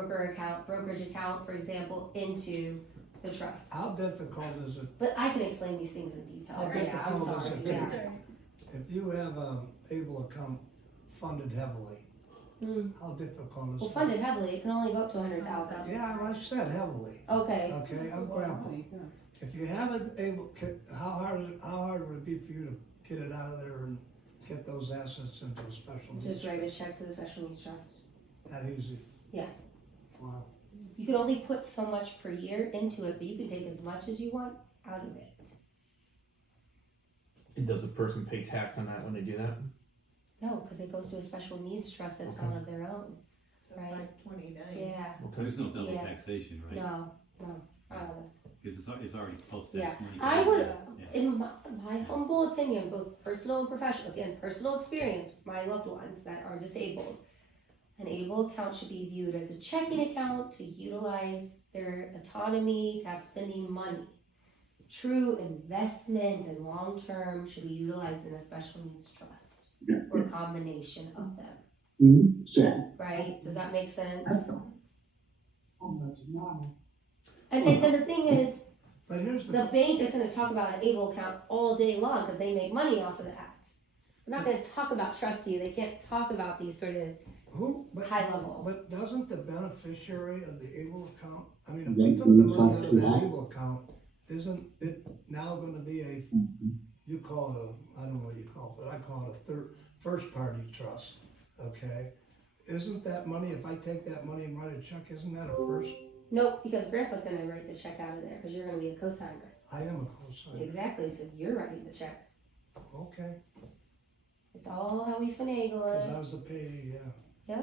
brokerage account, for example, into the trust. How difficult is it, But I can explain these things in detail. How Yeah, I'm difficult is sorry. it Yeah. to- if you have a able account funded heavily, how difficult is it? Well, funded heavily, it can only go up to 100,000. Yeah, I said heavily, Okay. okay, I'm grandpa. If you have it able, how hard would it be for you to get it out of there and get those assets into a special needs? Just write a check to the special needs trust. That easy? Yeah. Wow. You can only put so much per year into it, but you can take as much as you want out of it. And does the person pay tax on that when they do that? No, because it goes to a special needs trust that's Okay. not of their own. So Right. 529. Yeah. There's no double Yeah. taxation, right? No, not of us. Because it's already post-tax Yeah. money. I would, Yeah. in my humble opinion, both personal and professional, again, personal experience with my loved ones that are disabled, an able account should be viewed as a checking account to utilize their autonomy, to have spending money. True investment and long-term should be utilized in a special needs trust or a combination of them. Right? Does that make sense? And the thing is, But here's the the, bank is gonna talk about an able account all day long, because they make money off of that. We're not gonna talk about trustee, they can't talk about these sort of but high level. But doesn't the beneficiary of the able account, I mean, if we took the money out of the able account, isn't it now gonna be a, you call it a, I don't know what you call it, but I call it a first party trust, okay? Isn't that money, if I take that money and write a check, isn't that a first Nope, because grandpa's gonna write the check out of there, cause you're gonna be a cosigner. I am a co-signer. Exactly, so you're writing the check. Okay, It's all how we finagle cause it. I was the payee, yeah.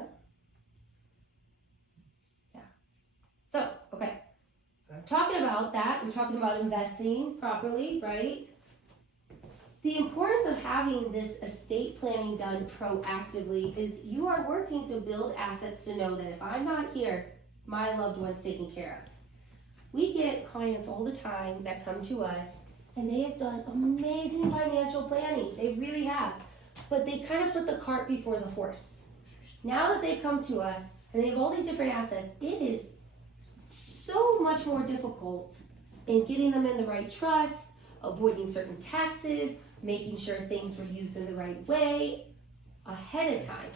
So, okay. Okay. Talking about that, we're talking about investing properly, right? The importance of having this estate planning done proactively is you are working to build assets to know that if I'm not here, my loved one's taken care of. We get clients all the time that come to us and they have done amazing financial planning. They really have. But they kind of put the cart before the horse. Now that they come to us and they have all these different assets, it is so much more difficult in getting them in the right trust, avoiding certain taxes, making sure things were used in the right way ahead of time.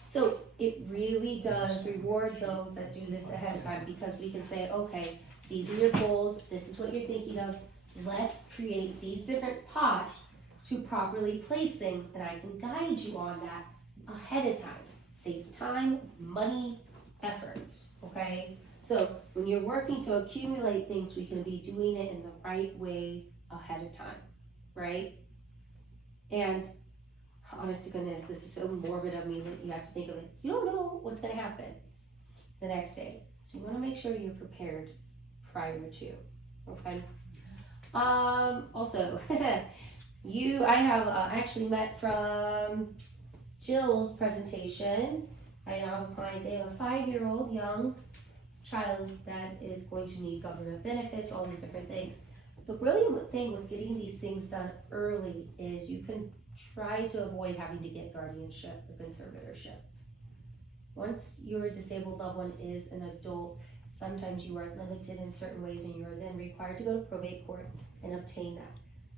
So it really does reward those that do this ahead of time because we can say, okay, these are your goals, this is what you're thinking of, let's create these different pots to properly place things and I can guide you on that ahead of time. Saves time, money, effort, okay? So when you're working to accumulate things, we can be doing it in the right way ahead of time, right? And honest to goodness, this is so morbid of me that you have to think of it. You don't know what's gonna happen the next day. So you wanna make sure you're prepared prior to, okay? Also, I have actually met from Jill's presentation. I now have a client, they have a 5-year-old young child that is going to need government benefits, all these different things. The brilliant thing with getting these things done early is you can try to avoid having to get guardianship or conservatorship. Once your disabled loved one is an adult, sometimes you are limited in certain ways and you are then required to go to probate court and obtain that.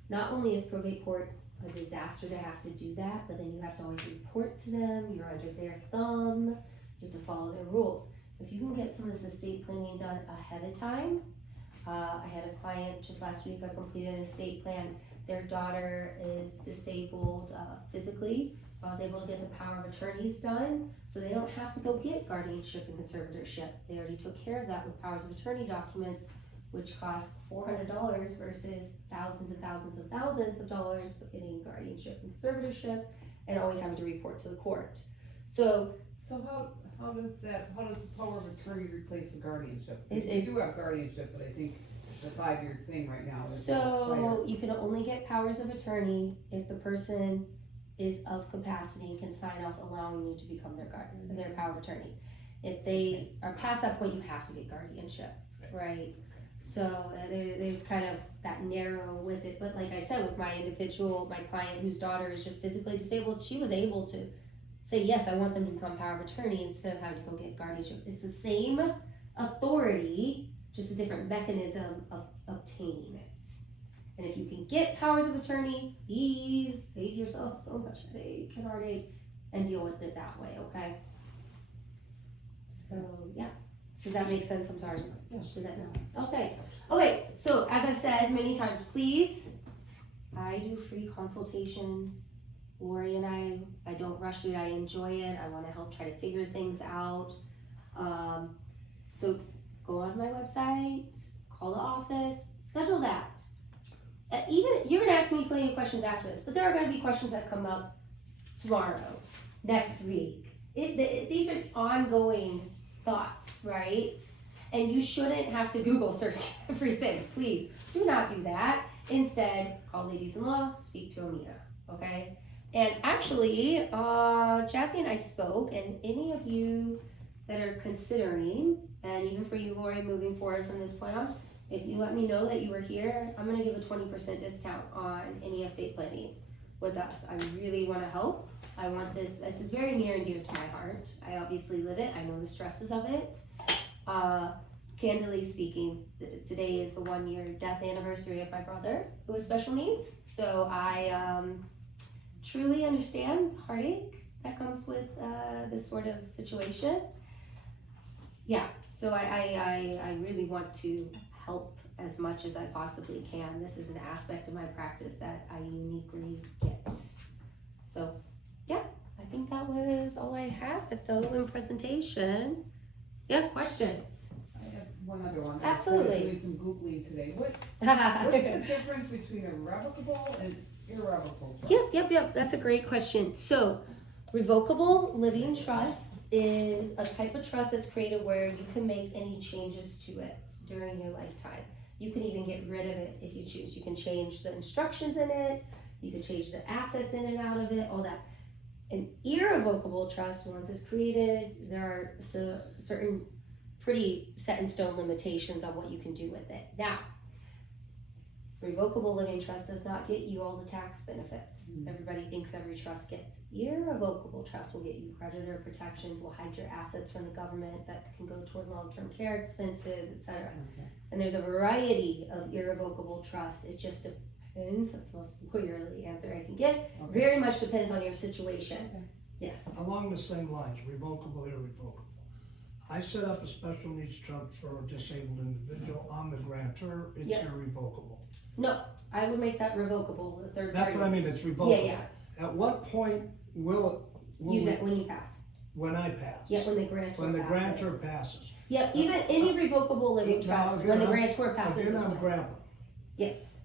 Not only is probate court a disaster to have to do that, but then you have to always report to them, you're under their thumb, you have to follow their rules. If you can get some of this estate planning done ahead of time, I had a client just last week, I completed an estate plan. Their daughter is disabled physically. I was able to get the power of attorneys done, so they don't have to go get guardianship and conservatorship. They already took care of that with powers of attorney documents, which cost $400 versus thousands and thousands and thousands of dollars of getting guardianship and conservatorship and always having to report to the court. So how does the power of attorney replace the guardianship? It We is- do have guardianship, but I think it's a 5-year thing right now. It's So expired. you can only get powers of attorney if the person is of capacity and can sign off allowing you to become their guardian, their power of attorney. If they are past that point, you have to get guardianship, right? So there's kind of that narrow with it. But like I said, with my client whose daughter is just physically disabled, she was able to say, yes, I want them to become power of attorney instead of having to go get guardianship. It's the same authority, just a different mechanism of obtaining it. And if you can get powers of attorney, please save yourself so much headache and heartache and deal with it that way, okay? So, yeah. Does that make sense? I'm sorry. Yes. Does that okay. Okay, so as I've said many times, please, I do free consultations. Lori and I don't rush it, I enjoy it. I want to help try to figure things out. So go on my website, call the office, schedule that. Even you're gonna ask me plenty of questions after this, but there are gonna be questions that come up tomorrow, next week. These are ongoing thoughts, right? And you shouldn't have to Google search everything. Please do not do that. Instead, call Ladies-in-Law, speak to Amina, okay? And actually, Jazzy and I spoke, and any of you that are considering, and even for you, Lori, moving forward from this point on, if you let me know that you were here, I'm gonna give a 20% discount on any estate planning with us. I really wanna help. I want this is very near and dear to my heart. I obviously live it, I know the stresses of it. Candidly speaking, today is the 1-year death anniversary of my brother who has special needs. So I truly understand the heartache that comes with this sort of situation. Yeah, so I really want to help as much as I possibly can. This is an aspect of my practice that I uniquely get. So yeah, I think that was all I had though in presentation. Yeah, questions? I have one other one. Absolutely. I started doing some Googling today. What's the difference between a revocable and irrevocable trust? Yep. That's a great question. So, revocable living trust is a type of trust that's created where you can make any changes to it during your lifetime. You can even get rid of it if you choose. You can change the instructions in it. You can change the assets in and out of it, all that. An irrevocable trust, once it's created, there are certain pretty set in stone limitations on what you can do with it. Now, revocable living trust does not get you all the tax benefits. Everybody thinks every trust gets. Irrevocable trust will get you creditor protections, will hide your assets from the government that can go toward long-term care expenses, etc. And there's a variety of irrevocable trusts. It just depends. That's the most lawyerly answer I can get. Very much depends on your situation. Yes. Along the same lines, revocable, irrevocable. I set up a special needs trust for a disabled individual. I'm the grantor, it's Yep. irrevocable. No, I would make that revocable. The third That's party. what I mean, it's revocable. Yeah. At what point will When you pass. when I pass? Yeah, when the grantor When the passes. grantor passes. Yep, even any revocable living Now, trust, again, when the I'm- grantor passes Again, is I'm when. grandpa. Yes.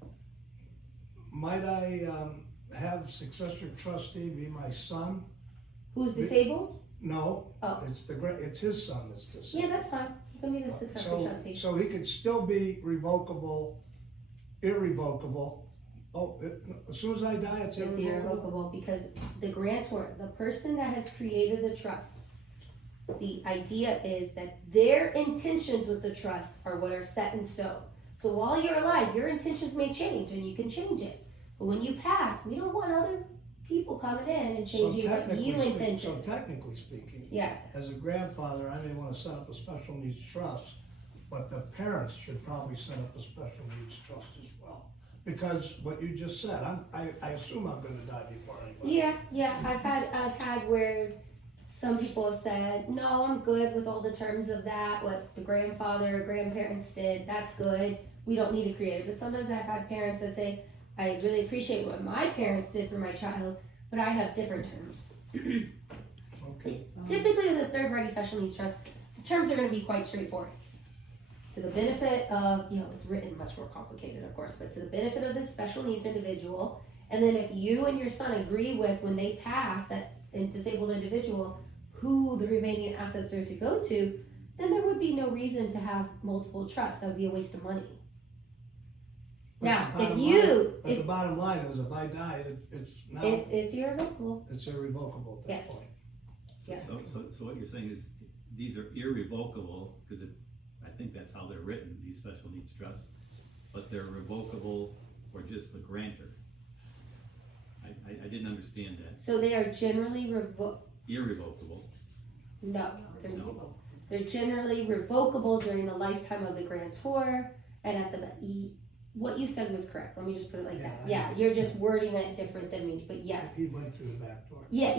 Might I have successor trustee be my son? Who's disabled? No, Oh. it's his son that's disabled. Yeah, that's fine. You can be the successor trustee. So he could still be revocable, irrevocable. Oh, as soon as I die, it's It's irrevocable? irrevocable because the grantor, the person that has created the trust, the idea is that their intentions with the trust are what are set in stone. So while you're alive, your intentions may change and you can change it. But when you pass, we don't want other people coming in and changing what you So intended. technically speaking, Yeah, as a grandfather, I may want to set up a special needs trust, but the parents should probably set up a special needs trust as well. Because what you just said, I assume I'm gonna die before anybody. yeah. I've had where some people have said, no, I'm good with all the terms of that. What the grandfather or grandparents did, that's good. We don't need to create it. But sometimes I've had parents that say, I really appreciate what my parents did for my child, but I have different terms. Okay, Typically with a third party special needs trust, the terms are going to be quite straightforward. To the benefit of, it's written much more complicated, of course, but to the benefit of this special needs individual, and then if you and your son agree with when they pass that disabled individual who the remaining assets are to go to, then there would be no reason to have multiple trusts. That would be a waste of money. But Now, the if bottom you, line- But if the bottom line is, if I die, it's now, it's irrevocable. it's irrevocable at that Yes. point. Yes. So what you're saying is, these are irrevocable, because I think that's how they're written, these special needs trusts, but they're revocable for just the grantor. I didn't understand that. So they are generally Irrevocable, no, no, they're generally revocable during the lifetime of the grantor, and at the what you said was correct. Let me just put it like that. Yeah, Yeah, you're just wording it different than me, but yes. He went through the back door. Yeah.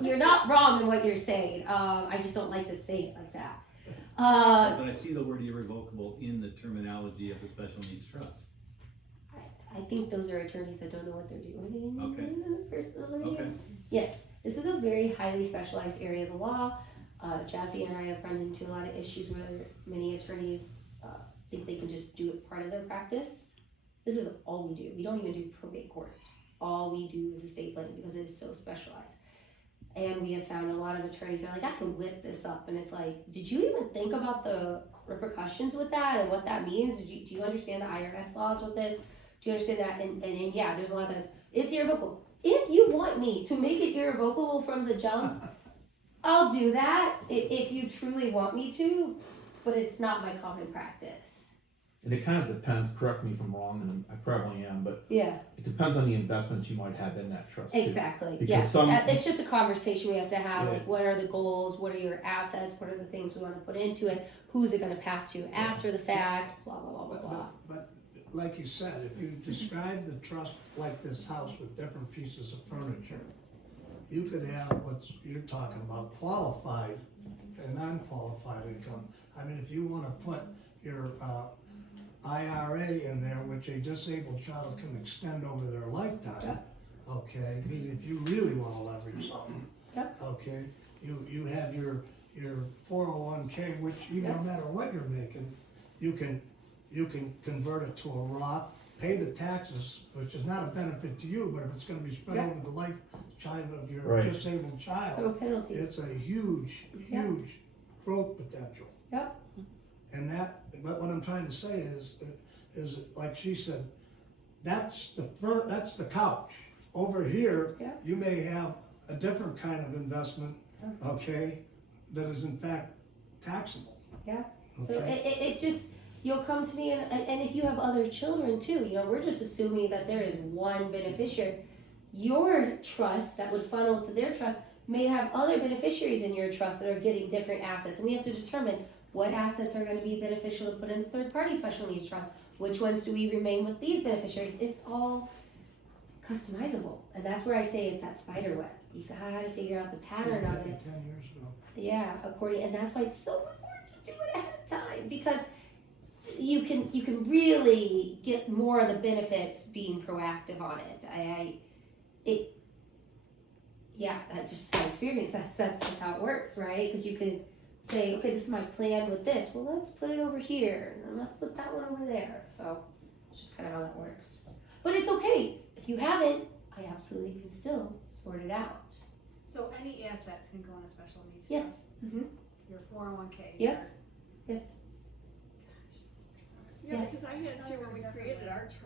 You're not wrong in what you're saying. I just don't like to say it like that. but I see the word irrevocable in the terminology of the special needs trust. I think those are attorneys that don't know what they're doing. Okay. Personally. Okay. Yes, this is a very highly specialized area of the law. Jazzy and I have run into a lot of issues where many attorneys think they can just do it part of their practice. This is all we do. We don't even do probate court. All we do is estate planning because it is so specialized. And we have found a lot of attorneys are like, I can whip this up. And it's like, did you even think about the repercussions with that and what that means? Do you understand the IRS laws with this? Do you understand that? And yeah, there's a lot that's, it's irrevocable. If you want me to make it irrevocable from the jump, I'll do that if you truly want me to, but it's not my common practice. And it kind of depends, correct me if I'm wrong, and I probably am, but Yeah, it depends on the investments you might have in that trust too. exactly. Because Yeah, some- it's just a conversation we have to have. Yeah. Like, what are the goals? What are your assets? What are the things we want to put into it? Who's it going to pass to after the fact? Blah, blah, blah, blah, blah. But like you said, if you describe the trust like this house with different pieces of furniture, you could have what's you're talking about, qualified and non-qualified income. I mean, if you wanna put your IRA in there, which a disabled child can extend over their lifetime, okay? I mean, if you really wanna leverage something, Yep. okay? You have your your 401k, which even no Yeah. matter what you're making, you can convert it to a Roth, pay the taxes, which is not a benefit to you, but if it's gonna be spread Yeah. over the lifetime of your Right. disabled child, No penalty. it's a huge, Yeah. huge growth potential. Yep. And that, but what I'm trying to say is like she said, that's the couch. Over here, Yeah. you may have a different kind of investment, okay, that is in fact taxable. Yeah. So Okay? it just, you'll come to me and if you have other children too, you know, we're just assuming that there is one beneficiary. Your trust that would funnel to their trust may have other beneficiaries in your trust that are getting different assets. And we have to determine what assets are going to be beneficial to put in third-party special needs trust. Which ones do we remain with these beneficiaries? It's all customizable. And that's where I say it's that spider web. You gotta figure out the pattern of it. 10 years ago. Yeah, according, and that's why it's so important to do it ahead of time because you can really get more of the benefits being proactive on it. Yeah, that's just my experience. That's just how it works, right? Because you could say, okay, this is my plan with this. Well, let's put it over here, and then let's put that one over there. So it's just kind of how that works. But it's okay if you haven't. I absolutely can still sort it out. So any assets can go in a special needs Yes. trust? Mhm. Your 401k? Yes. Yes. Yeah, Yes. because I had to, when we created our trust,